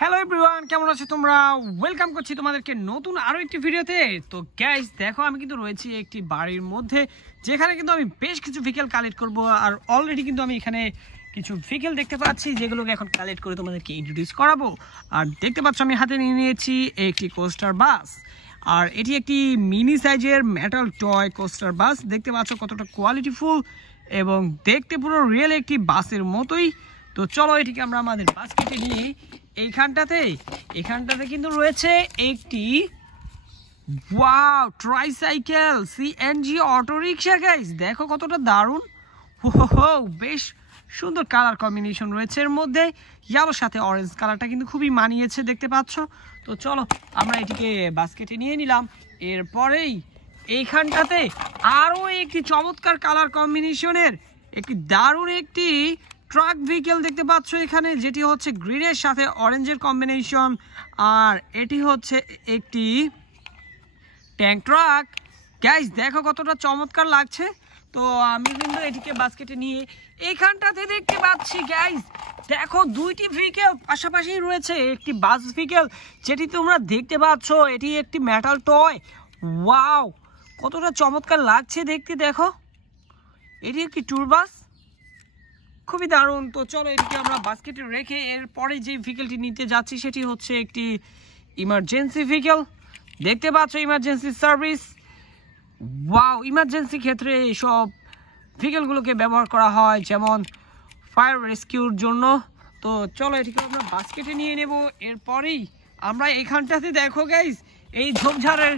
Hello everyone, কেমন আছো তোমরা? ওয়েলকাম করছি তোমাদেরকে নতুন আরো একটি ভিডিওতে। তো গাইস দেখো, আমি কিন্তু রয়েছি একটি বাড়ির মধ্যে, যেখানে কিন্তু আমি বেশ কিছু ভেহিকেল কালেক্ট করব। আর অলরেডি কিন্তু আমি এখানে কিছু ভেহিকেল দেখতে পাচ্ছি, যেগুলোকে এখন কালেক্ট করে তোমাদেরকে ইন্ট্রোডিউস করাবো। আর দেখতে পাচ্ছ আমি হাতে নিয়ে নিয়েছি একটি কোস্টার বাস। আর এটি একটি মিনি সাইজের মেটাল টয় কোস্টার বাস। দেখতে পাচ্ছ কতটা কোয়ালিটিফুল এবং দেখতে পুরো রিয়েল একটি বাসের মতোই। তো চলো এটিকে আমরা আমাদের বাস্কেটে নিয়ে এখানটাতে কিন্তু রয়েছে একটি wow tricycle CNG auto rickshaw. Guys দেখো কতটা দারুণ, বেশ সুন্দর কালার কম্বিনেশন রয়েছে এর মধ্যে। ইয়েলোর সাথে অরেঞ্জ কালারটা কিন্তু খুবই মানিয়েছে, দেখতে পাচ্ছ। তো চলো আমরা এটিকে বাস্কেটে নিয়ে নিলাম। এরপরেই এইখানটাতে আরও একটি চমৎকার কালার কম্বিনেশনের একটি দারুণ একটি ট্রাক ভেহিকেল দেখতে পাচ্ছ এখানে, যেটি হচ্ছে গ্রিনের সাথে অরেঞ্জের কম্বিনেশন। আর এটি হচ্ছে একটি ট্যাঙ্ক ট্রাক। গাইস দেখো কতটা চমৎকার লাগছে। তো আমি কিন্তু এটিকে বাস্কেটে নিয়ে এইখানটাতে দেখতে পাচ্ছি গাইস, দেখো দুইটি ভেহিকেল পাশাপাশি রয়েছে। একটি বাস ভেহিকেল যেটি তোমরা দেখতে পাচ্ছ, এটি একটি মেটাল টয়। ওয়াও কতটা চমৎকার লাগছে দেখতে, দেখো এটি একটি ট্যুর বাস, খুবই দারুণ। তো চলো এটিকে আমরা বাস্কেটে রেখে এরপরে যে ভেহিকেলটি নিতে যাচ্ছি সেটি হচ্ছে একটি ইমার্জেন্সি ভেহিকেল। দেখতে পাচ্ছ ইমার্জেন্সি সার্ভিস। ওয়াও ইমার্জেন্সি ক্ষেত্রে এইসব ভেহিকেলগুলোকে ব্যবহার করা হয়, যেমন ফায়ার রেস্কিউর জন্য। তো চলো এটিকে আমরা বাস্কেটে নিয়ে নেব। এরপরেই আমরা এইখানটাতে দেখো গাইস, এই ঝোপঝাড়ের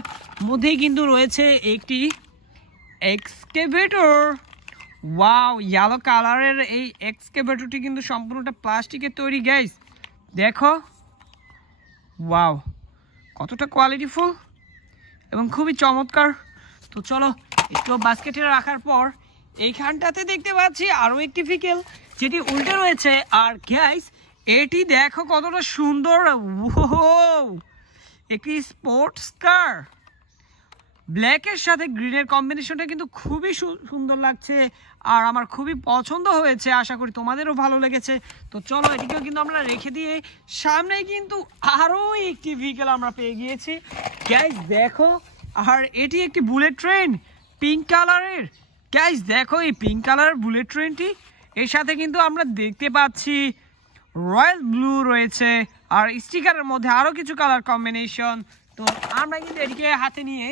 মধ্যেই কিন্তু রয়েছে একটি এক্সকেভেটর। ওয়াও ইয়েলো কালারের এই এক্সকেভেটরটি কিন্তু সম্পূর্ণটা প্লাস্টিকের তৈরি গাইস, দেখো ওয়াও কতটা কোয়ালিটিফুল এবং খুবই চমৎকার। তো চলো একটু বাস্কেটে রাখার পর এইখানটাতে দেখতে পাচ্ছি আরও একটি ভেহিকেল যেটি উল্টে রয়েছে। আর গাইস এটি দেখো কতটা সুন্দর, একটি স্পোর্টস কার। ব্ল্যাকের সাথে গ্রিনের কম্বিনেশনটা কিন্তু খুবই সুন্দর লাগছে আর আমার খুবই পছন্দ হয়েছে। আশা করি তোমাদেরও ভালো লেগেছে। তো চলো এটিকেও কিন্তু আমরা রেখে দিয়ে সামনে কিন্তু আরও একটি ভেহিকেল আমরা পেয়ে গিয়েছি গাইস, দেখো। আর এটি একটি বুলেট ট্রেন পিঙ্ক কালারের। গাইস দেখো এই পিঙ্ক কালারের বুলেট ট্রেনটি, এর সাথে কিন্তু আমরা দেখতে পাচ্ছি রয়্যাল ব্লু রয়েছে আর স্টিকারের মধ্যে আরও কিছু কালার কম্বিনেশন। তো আমরা কিন্তু এটিকে হাতে নিয়ে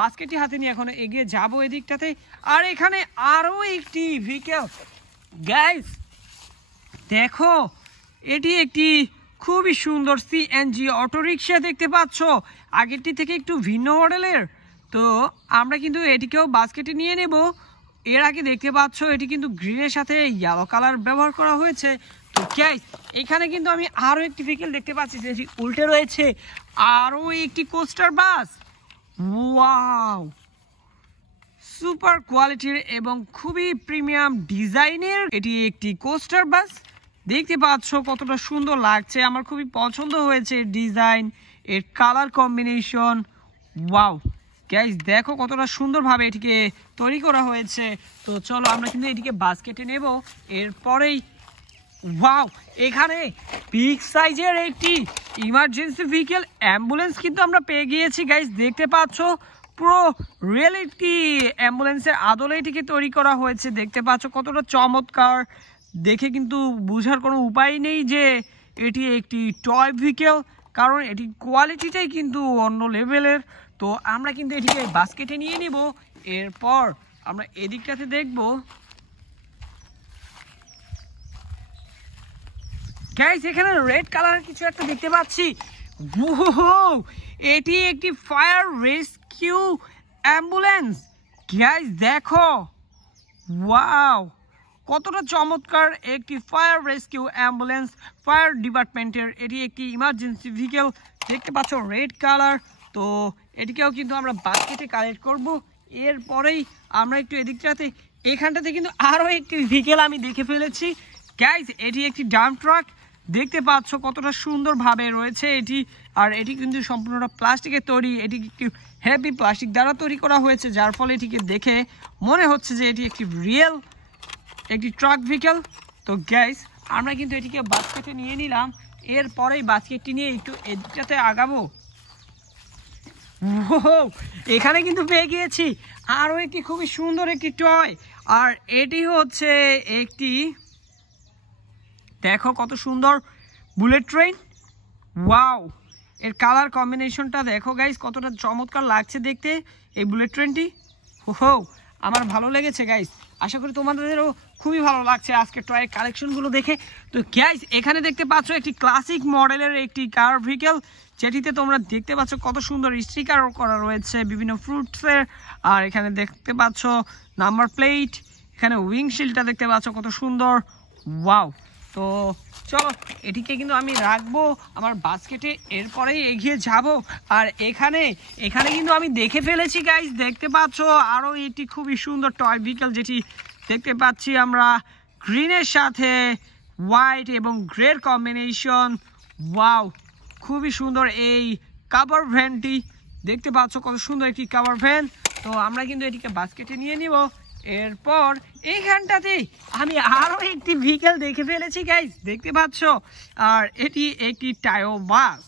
বাস্কেটটি হাতে নিয়ে এখন এগিয়ে যাবো এদিকটাতে। আর এখানে আরও একটি ভেহিকেল গাইস দেখো, এটি একটি খুবই সুন্দর সিএনজি অটো রিক্সা দেখতে পাচ্ছ, আগেরটি থেকে একটু ভিন্ন মডেলের। তো আমরা কিন্তু এটিকেও বাস্কেটে নিয়ে নেব। এর আগে দেখতে পাচ্ছ এটি কিন্তু গ্রিনের সাথে ইয়েলো কালার ব্যবহার করা হয়েছে। তো গাইস এখানে কিন্তু আমি আরও একটি ভেহিকেল দেখতে পাচ্ছি যেটি উল্টে রয়েছে, আরও একটি কোস্টার বাস। ওয়াও সুপার কোয়ালিটির এবং খুবই প্রিমিয়াম ডিজাইনের এটি একটি কোস্টার বাস। দেখতে পাচ্ছ কতটা সুন্দর লাগছে, আমার খুবই পছন্দ হয়েছে ডিজাইন, এর কালার কম্বিনেশন। ওয়াও গাইস দেখো কতটা সুন্দরভাবে এটিকে তৈরি করা হয়েছে। তো চলো আমরা কিন্তু এটিকে বাস্কেটে নেব। এরপরেই ওয়াও এখানে বিগ সাইজের একটি ইমার্জেন্সি ভেহিকেল অ্যাম্বুলেন্স কিন্তু আমরা পেয়ে গিয়েছি গাইস, দেখতে পাচ্ছ পুরো রিয়েলিটি অ্যাম্বুলেন্সের আদলে এটিকে তৈরি করা হয়েছে। দেখতে পাচ্ছ কতটা চমৎকার, দেখে কিন্তু বোঝার কোনো উপায় নেই যে এটি একটি টয় ভেহিকেল, কারণ এটি কোয়ালিটিটাই কিন্তু অন্য লেভেলের। তো আমরা কিন্তু এটিকে বাস্কেটে নিয়ে নেব। এরপর আমরা এদিকটাতে দেখব গাইস, এখানে রেড কালারের কিছু একটা দেখতে পাচ্ছি। এটি একটি ফায়ার রেস্কিউ অ্যাম্বুলেন্স গাইস, দেখো ওয়াও কতটা চমৎকার একটি ফায়ার রেস্কিউ অ্যাম্বুলেন্স ফায়ার ডিপার্টমেন্টের। এটি একটি ইমার্জেন্সি ভেহিকেল দেখতে পাচ্ছ রেড কালার। তো এটিকেও কিন্তু আমরা বাস্কেটে কালেক্ট করব। এরপরেই আমরা একটু এদিকটাতে এখানটাতে কিন্তু আরও একটি ভেহিকেল আমি দেখে ফেলেছি গাইস, এটি একটি ডাম্প ট্রাক। দেখতে পাচ্ছ কতটা সুন্দরভাবে রয়েছে এটি, আর এটি কিন্তু সম্পূর্ণটা প্লাস্টিকের তৈরি। এটি একটি হেভি প্লাস্টিক দ্বারা তৈরি করা হয়েছে, যার ফলে এটিকে দেখে মনে হচ্ছে যে এটি একটি রিয়েল একটি ট্রাক ভেহিকেল। তো গাইস আমরা কিন্তু এটিকে বাস্কেটে নিয়ে নিলাম। এরপরেই বাস্কেটটি নিয়ে একটু এদিকটাতে আগাবো। এখানে কিন্তু পেয়ে গিয়েছি আরও একটি খুবই সুন্দর একটি টয়, আর এটি হচ্ছে একটি, দেখো কত সুন্দর বুলেট ট্রেন। ওয়াও, এর কালার কম্বিনেশনটা দেখো গাইস, কতটা চমৎকার লাগছে দেখতে এই বুলেট ট্রেনটি। আমার ভালো লেগেছে গাইস, আশা করি তোমাদেরও খুবই ভালো লাগছে আজকে টয়ের কালেকশনগুলো দেখে। তো গাইস এখানে দেখতে পাচ্ছ একটি ক্লাসিক মডেলের একটি কার ভেহিকেল, যেটিতে তোমরা দেখতে পাচ্ছ কত সুন্দর স্টিকার করা রয়েছে বিভিন্ন ফ্রুটসের, আর এখানে দেখতে পাচ্ছ নাম্বার প্লেট, এখানে উইংশিল্ডটা দেখতে পাচ্ছ কত সুন্দর। ওয়াও, তো চলো এটিকে কিন্তু আমি রাখবো আমার বাস্কেটে, এরপরেই এগিয়ে যাব। আর এখানে কিন্তু আমি দেখে ফেলেছি গাইস, দেখতে পাচ্ছ আরও একটি খুবই সুন্দর টয় ভেহিকেল, যেটি দেখতে পাচ্ছি আমরা গ্রিনের সাথে হোয়াইট এবং গ্রের কম্বিনেশন। ওয়াও, খুবই সুন্দর এই কাভার ভ্যানটি, দেখতে পাচ্ছ কত সুন্দর একটি কাভার ভ্যান। তো আমরা কিন্তু এটিকে বাস্কেটে নিয়ে নিব। এরপর এইখানটাতে আমি আরও একটি ভেহিকেল দেখে ফেলেছি গাইস, দেখতে পাচ্ছ, আর এটি একটি টায়ো বাস।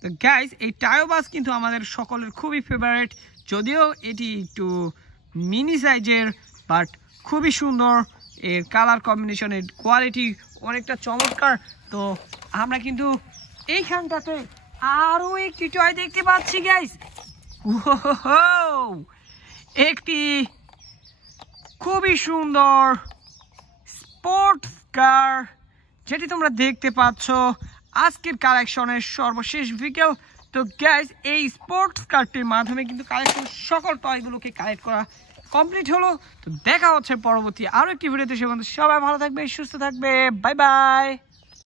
তো গাইস এই টায়ো বাস কিন্তু আমাদের সকলের খুবই ফেভারিট, যদিও এটি একটু মিনি সাইজের, বাট খুবই সুন্দর, এর কালার কম্বিনেশনের কোয়ালিটি অনেকটা চমৎকার। তো আমরা কিন্তু এইখানটাতে আরও একটি টয় দেখতে পাচ্ছি গাইস, একটি খুবই সুন্দর স্পোর্টস কার, যেটি তোমরা দেখতে পাচ্ছ আজকের কালেকশনের সর্বশেষ ভেহিকেল। তো গাইস এই স্পোর্টস কারটির মাধ্যমে কিন্তু কালেকশন সকল টয়গুলোকে কালেক্ট করা কমপ্লিট হলো। তো দেখা হচ্ছে পরবর্তী আরও একটি ভিডিওতে, সে সবাই ভালো থাকবে, সুস্থ থাকবে, বাই বাই।